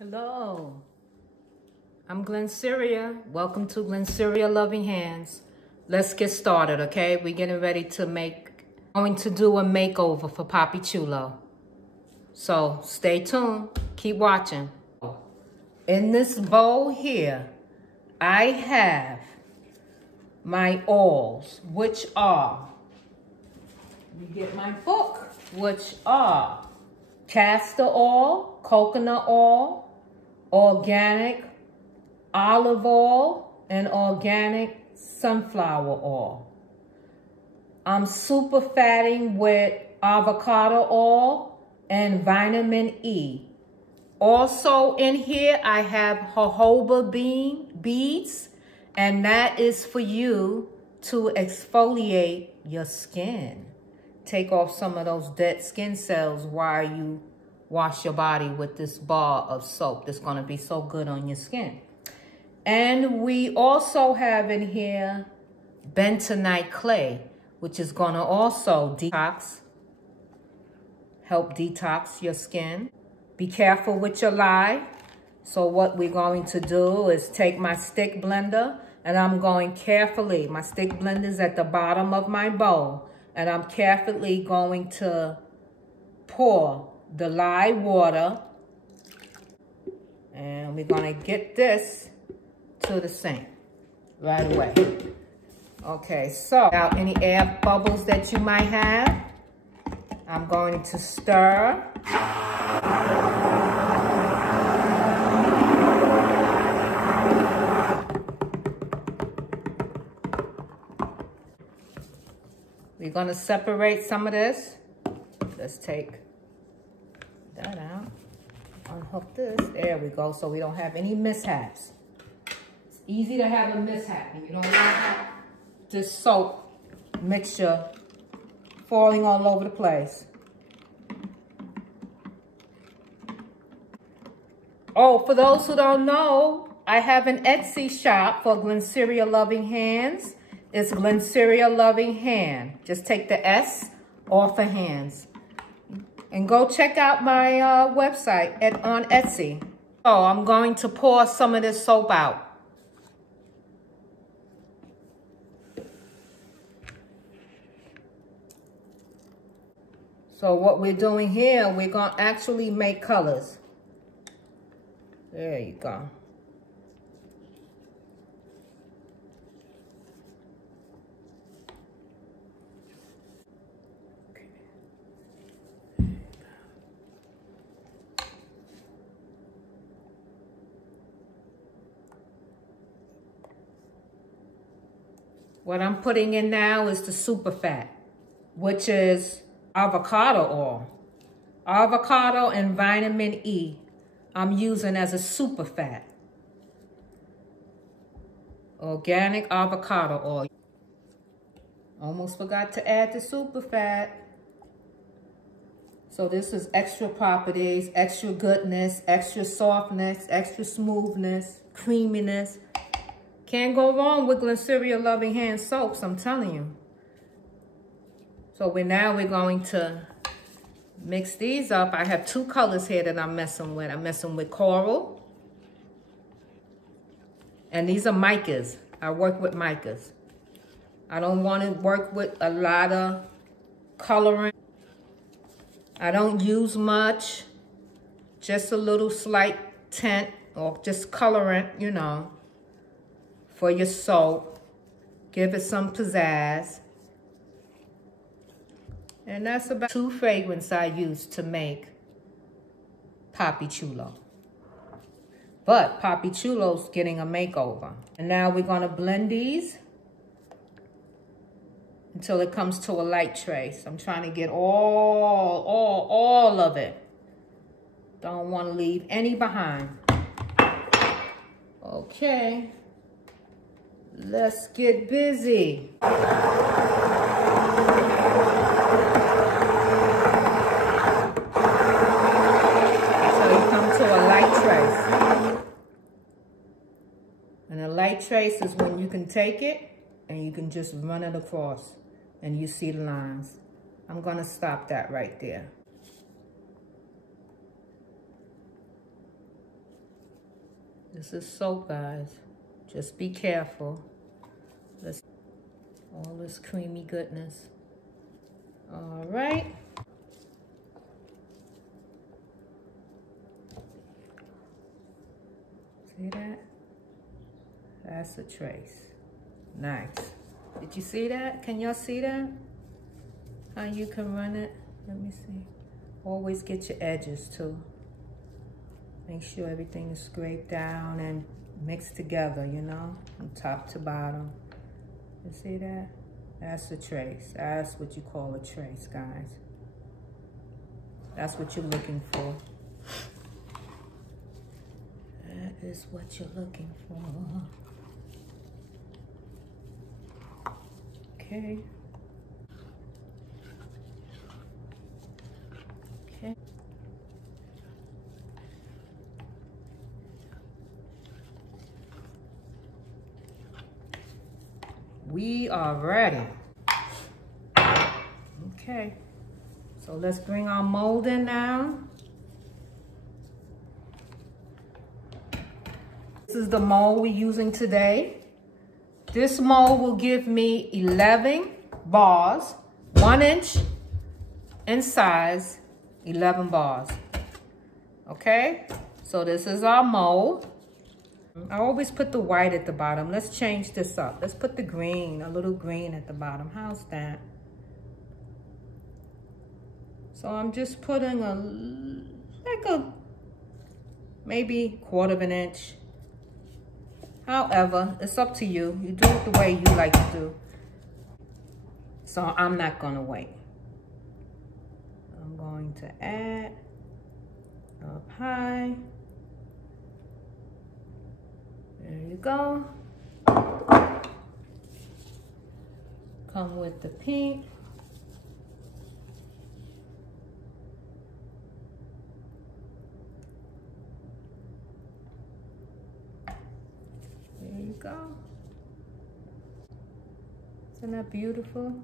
Hello, I'm Glennceria. Welcome to Glennceria Loving Hands. Let's get started, okay? We're getting ready to going to do a makeover for Papi Chulo. So stay tuned, keep watching. In this bowl here, I have my oils, which are, let me get my book, which are castor oil, coconut oil, organic olive oil, and organic sunflower oil. I'm super fatting with avocado oil and vitamin E. Also in here, I have jojoba beads, and that is for you to exfoliate your skin. Take off some of those dead skin cells while you wash your body with this bar of soap that's gonna be so good on your skin. And we also have in here bentonite clay, which is gonna also help detox your skin. Be careful with your lye. So what we're going to do is take my stick blender, and I'm going carefully, my stick blender is at the bottom of my bowl, and I'm carefully going to pour the lye water, and we're gonna get this to the sink right away. Okay, so without any air bubbles that you might have, I'm going to stir. We're gonna separate some of this. Let's take that out, unhook this, there we go, so we don't have any mishaps. It's easy to have a mishap, and you don't want this soap mixture falling all over the place. Oh, for those who don't know, I have an Etsy shop for Glennceria Loving Hands. It's Glennceria Loving Hand. Just take the S off of hands. And go check out my website on Etsy. So I'm going to pour some of this soap out. So what we're doing here, we're gonna actually make colors. There you go. What I'm putting in now is the super fat, which is avocado oil. Avocado and vitamin E I'm using as a super fat. Organic avocado oil. Almost forgot to add the super fat. So this is extra properties, extra goodness, extra softness, extra smoothness, creaminess. Can't go wrong with Glennceria Loving Hands soaps, I'm telling you. So now we're going to mix these up. I have two colors here that I'm messing with. I'm messing with coral. And these are micas. I work with micas. I don't want to work with a lot of coloring. I don't use much. Just a little slight tint or just colorant, you know, for your soap. Give it some pizzazz. And that's about 2 fragrances I use to make Papi Chulo. But Papi Chulo's getting a makeover. And now we're gonna blend these until it comes to a light trace. I'm trying to get all of it. Don't want to leave any behind. Okay, let's get busy. So you come to a light trace. And a light trace is when you can take it and you can just run it across and you see the lines. I'm gonna stop that right there. This is soap, guys. Just be careful. All this creamy goodness. All right. See that? That's a trace. Nice. Did you see that? Can y'all see that? How you can run it? Let me see. Always get your edges too. Make sure everything is scraped down and mixed together, you know, from top to bottom. You see that? That's a trace. That's what you call a trace, guys. That's what you're looking for. That is what you're looking for. Okay. Okay. We are ready. Okay. So let's bring our mold in now. This is the mold we're using today. This mold will give me 11 bars, 1 inch in size, 11 bars. Okay, so this is our mold. I always put the white at the bottom. Let's change this up. Let's put the green, a little green at the bottom. How's that? So I'm just putting maybe 1/4 inch. However, it's up to you. You do it the way you like to do. So I'm not gonna wait. I'm going to add up high. There you go. Come with the pink. There you go. Isn't that beautiful?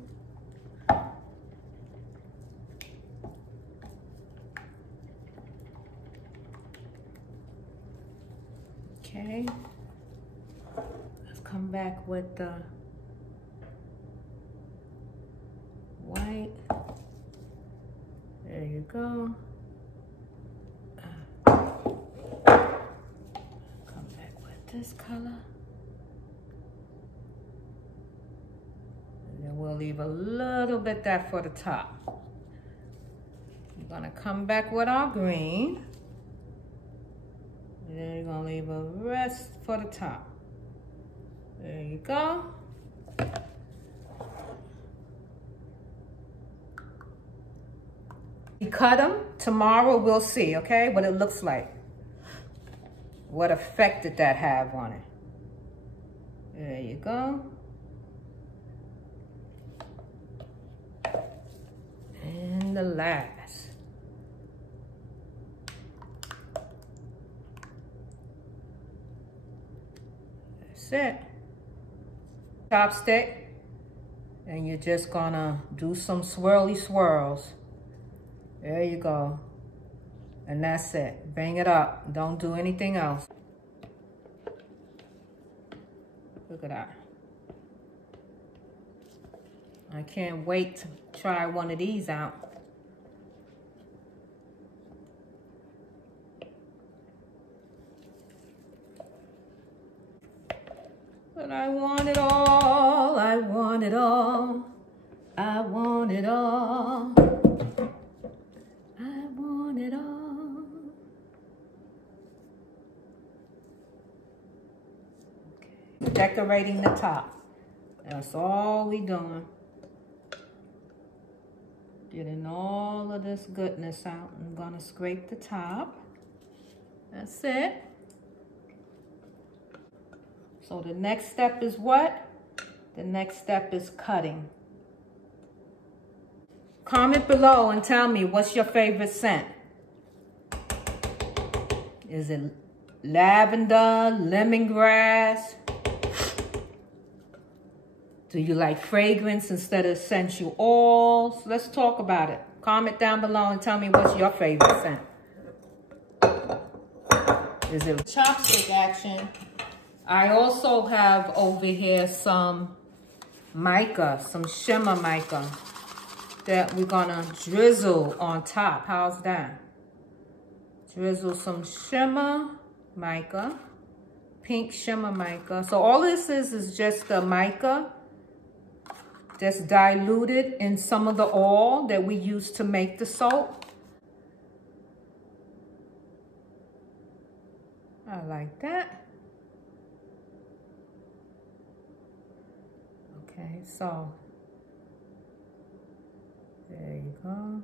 Okay. Let's come back with the white. There you go. Come back with this color. And then we'll leave a little bit that for the top. We're gonna come back with our green. And then you're gonna leave a rest for the top. There you go. We cut them. Tomorrow we'll see, okay, what it looks like. What effect did that have on it? There you go. And the last. That's it. Chopstick. And you're just gonna do some swirly swirls. There you go. And that's it. Bring it up. Don't do anything else. Look at that. I can't wait to try one of these out. But I want it all. I want it all. I want it all. I want it all. Okay. Decorating the top. That's all we doing. Getting all of this goodness out. I'm gonna scrape the top. That's it. So the next step is what? The next step is cutting. Comment below and tell me what's your favorite scent. Is it lavender, lemongrass? Do you like fragrance instead of essential oils? Let's talk about it. Comment down below and tell me what's your favorite scent. Is it chopstick action? I also have over here some mica, some shimmer mica that we're gonna drizzle on top. How's that? Drizzle some shimmer mica, pink shimmer mica. So all this is just the mica, just diluted in some of the oil that we use to make the soap. I like that. Okay, so there you go.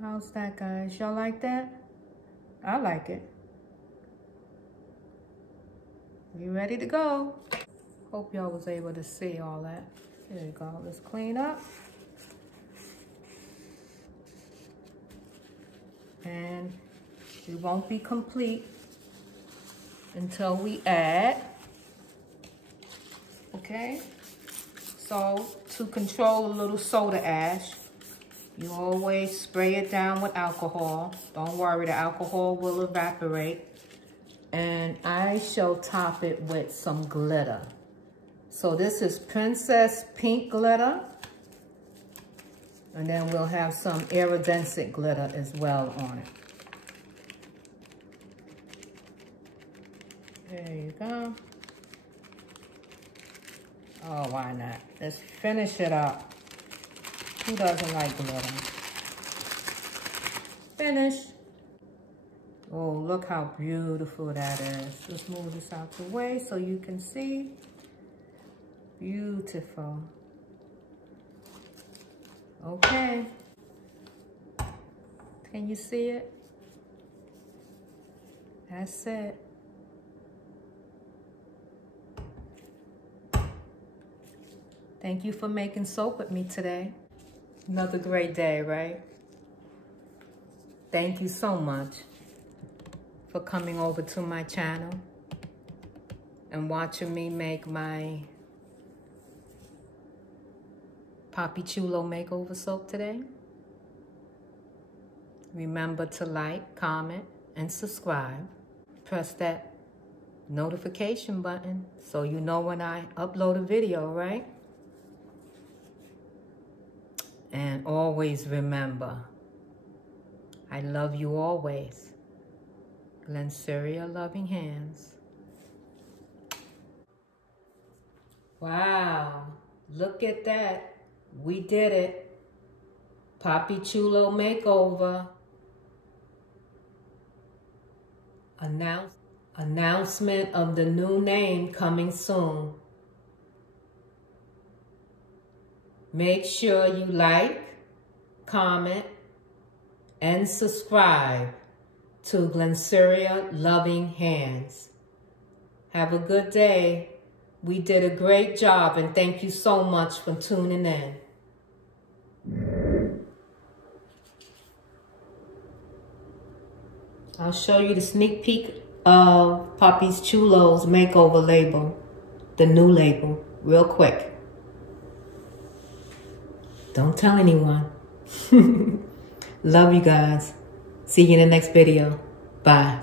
How's that, guys? Y'all like that? I like it. We ready to go? Hope y'all was able to see all that. There you go. Let's clean up. And we won't be complete until we add. Okay? So, to control a little soda ash, you always spray it down with alcohol. Don't worry, the alcohol will evaporate. And I shall top it with some glitter. So this is Princess Pink glitter. And then we'll have some iridescent glitter as well on it. There you go. Oh, why not? Let's finish it up. Who doesn't like glitter? Finish. Oh, look how beautiful that is. Let's move this out the way so you can see. Beautiful. Okay. Can you see it? That's it. Thank you for making soap with me today. Another great day, right? Thank you so much for coming over to my channel and watching me make my Papi Chulo makeover soap today. Remember to like, comment, and subscribe. Press that notification button so you know when I upload a video, right? And always remember, I love you always. Glennceria Loving Hands. Wow, look at that. We did it. Papi Chulo makeover. Announcement of the new name coming soon. Make sure you like, comment, and subscribe to Glennceria Loving Hands. Have a good day. We did a great job, and thank you so much for tuning in. I'll show you the sneak peek of Papi Chulo's makeover label, the new label, real quick. Don't tell anyone. Love you guys. See you in the next video. Bye.